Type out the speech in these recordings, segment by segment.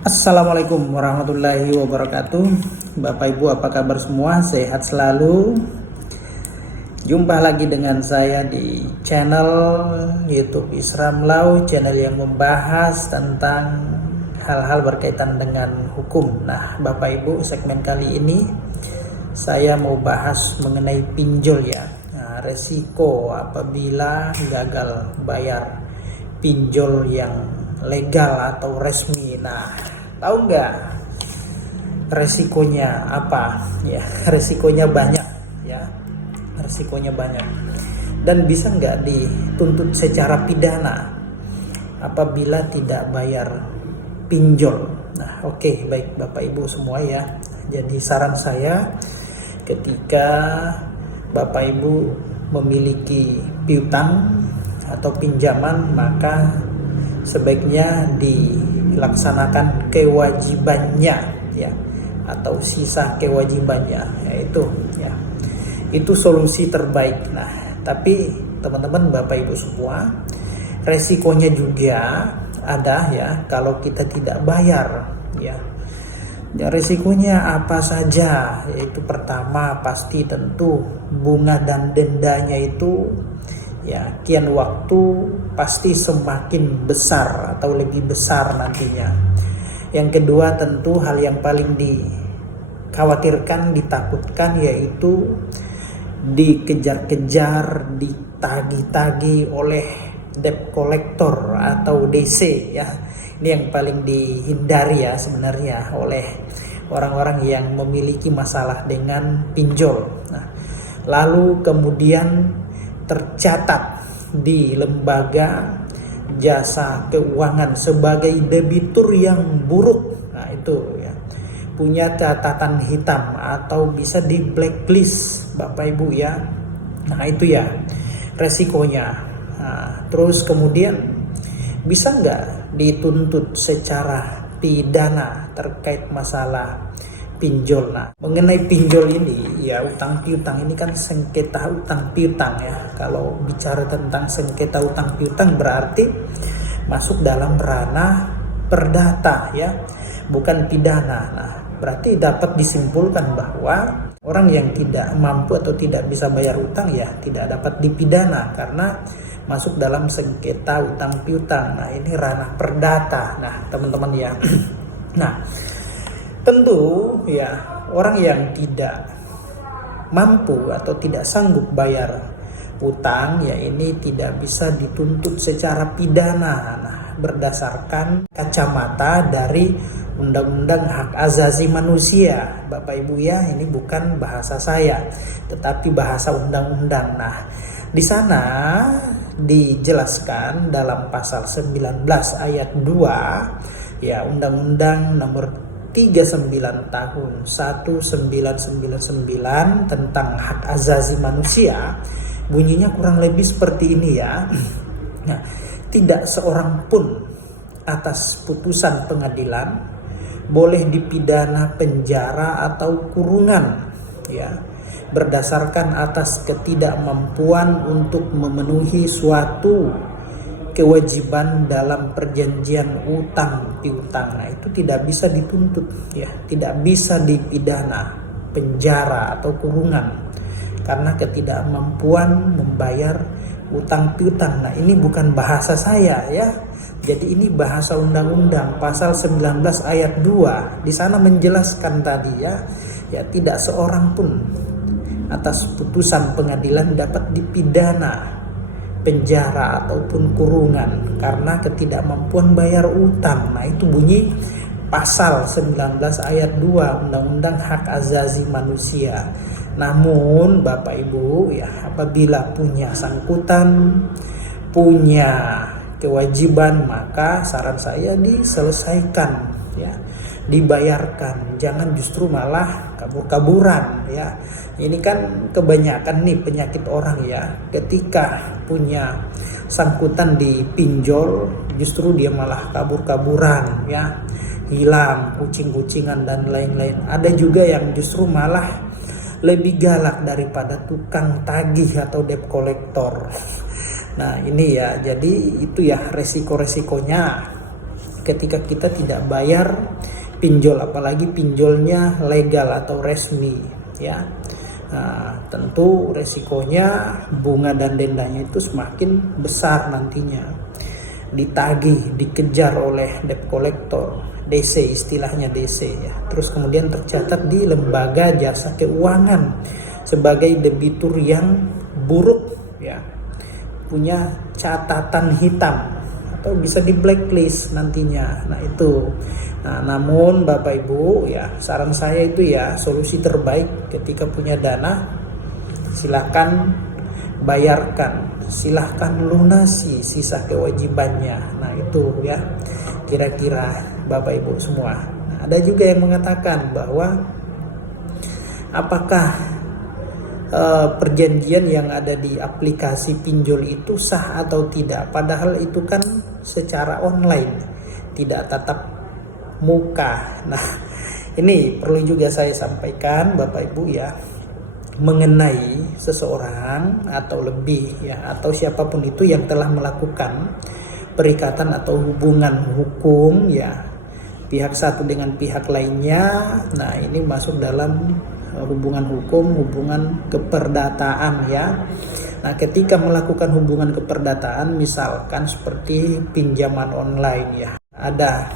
Assalamualaikum warahmatullahi wabarakatuh. Bapak Ibu, apa kabar semua? Sehat selalu. Jumpa lagi dengan saya di channel YouTube Isram Law, channel yang membahas tentang hal-hal berkaitan dengan hukum. Nah, Bapak Ibu, segmen kali ini saya mau bahas mengenai pinjol ya. Nah, resiko apabila gagal bayar pinjol yang legal atau resmi. Nah, tahu nggak resikonya apa? Ya, resikonya banyak ya. Resikonya banyak. Dan bisa nggak dituntut secara pidana apabila tidak bayar pinjol. Nah, oke, baik Bapak Ibu semua ya. Jadi saran saya ketika Bapak Ibu memiliki piutang atau pinjaman, maka sebaiknya dilaksanakan kewajibannya ya, atau sisa kewajibannya, yaitu ya, itu solusi terbaik. Nah, tapi teman-teman Bapak Ibu semua, resikonya juga ada ya kalau kita tidak bayar ya. Resikonya apa saja? Yaitu pertama pasti tentu bunga dan dendanya itu ya kian waktu pasti semakin besar atau lebih besar nantinya. Yang kedua tentu hal yang paling dikhawatirkan, ditakutkan, yaitu dikejar-kejar, ditagi-tagi oleh debt collector atau DC ya. Ini yang paling dihindari ya sebenarnya oleh orang-orang yang memiliki masalah dengan pinjol. Nah, lalu kemudian tercatat di lembaga jasa keuangan sebagai debitur yang buruk. Nah, itu ya, punya catatan hitam atau bisa di blacklist Bapak Ibu ya. Nah, itu ya resikonya. Nah, terus kemudian bisa nggak dituntut secara pidana terkait masalah pinjol. Nah, mengenai pinjol ini ya, utang piutang ini kan sengketa utang piutang ya. Kalau bicara tentang sengketa utang piutang berarti masuk dalam ranah perdata ya, bukan pidana. Nah, berarti dapat disimpulkan bahwa orang yang tidak mampu atau tidak bisa bayar utang ya tidak dapat dipidana karena masuk dalam sengketa utang piutang. Nah, ini ranah perdata. Nah, teman-teman ya. Nah, tentu ya orang yang tidak mampu atau tidak sanggup bayar utang ya ini tidak bisa dituntut secara pidana. Nah, berdasarkan kacamata dari Undang-Undang Hak Asasi Manusia, Bapak Ibu ya, ini bukan bahasa saya tetapi bahasa undang-undang. Nah, di sana dijelaskan dalam pasal 19 ayat 2 ya, Undang-Undang Nomor 39 tahun 1999 tentang hak asasi manusia, bunyinya kurang lebih seperti ini ya. Nah, tidak seorang pun atas putusan pengadilan boleh dipidana penjara atau kurungan ya, berdasarkan atas ketidakmampuan untuk memenuhi suatu kewajiban dalam perjanjian utang piutang. Nah, itu tidak bisa dituntut ya, tidak bisa dipidana penjara atau kurungan karena ketidakmampuan membayar utang piutang. Nah, ini bukan bahasa saya ya. Jadi ini bahasa undang-undang pasal 19 ayat 2. Di sana menjelaskan tadi ya, ya tidak seorang pun atas putusan pengadilan dapat dipidana penjara ataupun kurungan karena ketidakmampuan bayar utang. Nah, itu bunyi pasal 19 ayat 2 Undang-Undang Hak Asasi Manusia. Namun Bapak Ibu ya, apabila punya sangkutan, punya kewajiban, maka saran saya diselesaikan ya, dibayarkan, jangan justru malah kabur-kaburan ya. Ini kan kebanyakan nih penyakit orang ya, ketika punya sangkutan di pinjol justru dia malah kabur-kaburan ya, hilang, kucing-kucingan dan lain-lain. Ada juga yang justru malah lebih galak daripada tukang tagih atau debt collector. Nah, ini ya, jadi itu ya resiko-resikonya ketika kita tidak bayar pinjol, apalagi pinjolnya legal atau resmi ya. Nah, tentu resikonya bunga dan dendanya itu semakin besar nantinya. Ditagih, dikejar oleh debt collector, DC istilahnya DC ya. Terus kemudian tercatat di lembaga jasa keuangan sebagai debitur yang buruk ya. Punya catatan hitam atau bisa di blacklist nantinya. Nah itu. Nah, namun Bapak Ibu ya, saran saya itu ya, solusi terbaik ketika punya dana, silakan bayarkan, silahkan lunasi sisa kewajibannya. Nah itu ya, kira-kira Bapak Ibu semua. Nah, ada juga yang mengatakan bahwa apakah perjanjian yang ada di aplikasi pinjol itu sah atau tidak, padahal itu kan secara online, tidak tatap muka. Nah ini perlu juga saya sampaikan Bapak Ibu ya, mengenai seseorang atau lebih ya, atau siapapun itu yang telah melakukan perikatan atau hubungan hukum ya, pihak satu dengan pihak lainnya. Nah ini masuk dalam hubungan hukum, hubungan keperdataan ya. Nah ketika melakukan hubungan keperdataan, misalkan seperti pinjaman online ya, ada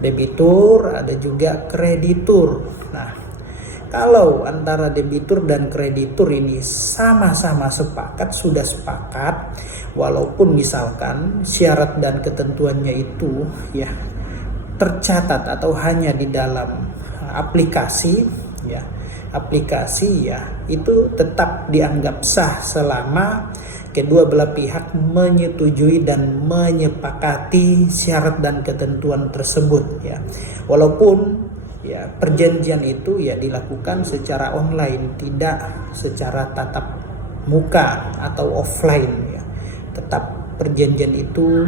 debitur, ada juga kreditur. Nah kalau antara debitur dan kreditur ini sama-sama sepakat, sudah sepakat, walaupun misalkan syarat dan ketentuannya itu ya tercatat atau hanya di dalam aplikasi ya, aplikasi ya, itu tetap dianggap sah selama kedua belah pihak menyetujui dan menyepakati syarat dan ketentuan tersebut ya. Walaupun ya perjanjian itu ya dilakukan secara online, tidak secara tatap muka atau offline ya, tetap perjanjian itu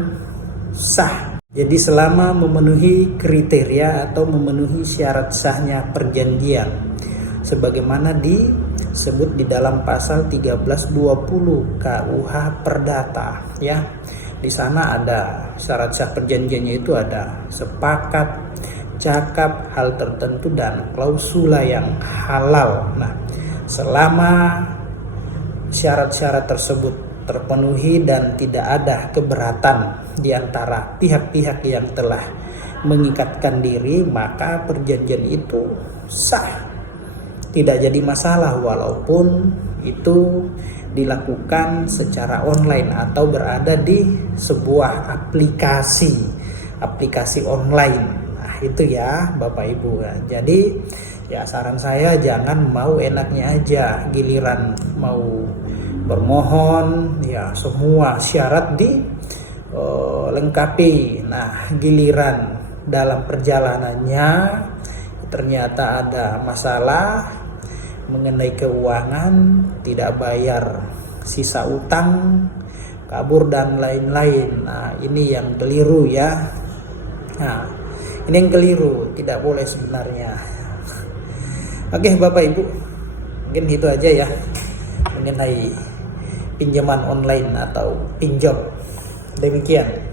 sah. Jadi selama memenuhi kriteria atau memenuhi syarat sahnya perjanjian sebagaimana disebut di dalam pasal 1320 KUH Perdata ya. Di sana ada syarat sah perjanjiannya, itu ada sepakat, cakap, hal tertentu, dan klausula yang halal. Nah, selama syarat-syarat tersebut terpenuhi dan tidak ada keberatan di antara pihak-pihak yang telah mengikatkan diri, maka perjanjian itu sah, tidak jadi masalah walaupun itu dilakukan secara online atau berada di sebuah aplikasi online. Nah itu ya Bapak Ibu ya. Jadi ya saran saya jangan mau enaknya aja, giliran mau bermohon ya semua syarat dilengkapi. Nah giliran dalam perjalanannya ternyata ada masalah mengenai keuangan, tidak bayar sisa utang, kabur dan lain-lain. Nah ini yang keliru ya. Nah ini yang keliru, tidak boleh sebenarnya. Oke Bapak Ibu, mungkin itu aja ya mengenai pinjaman online atau pinjol. Demikian.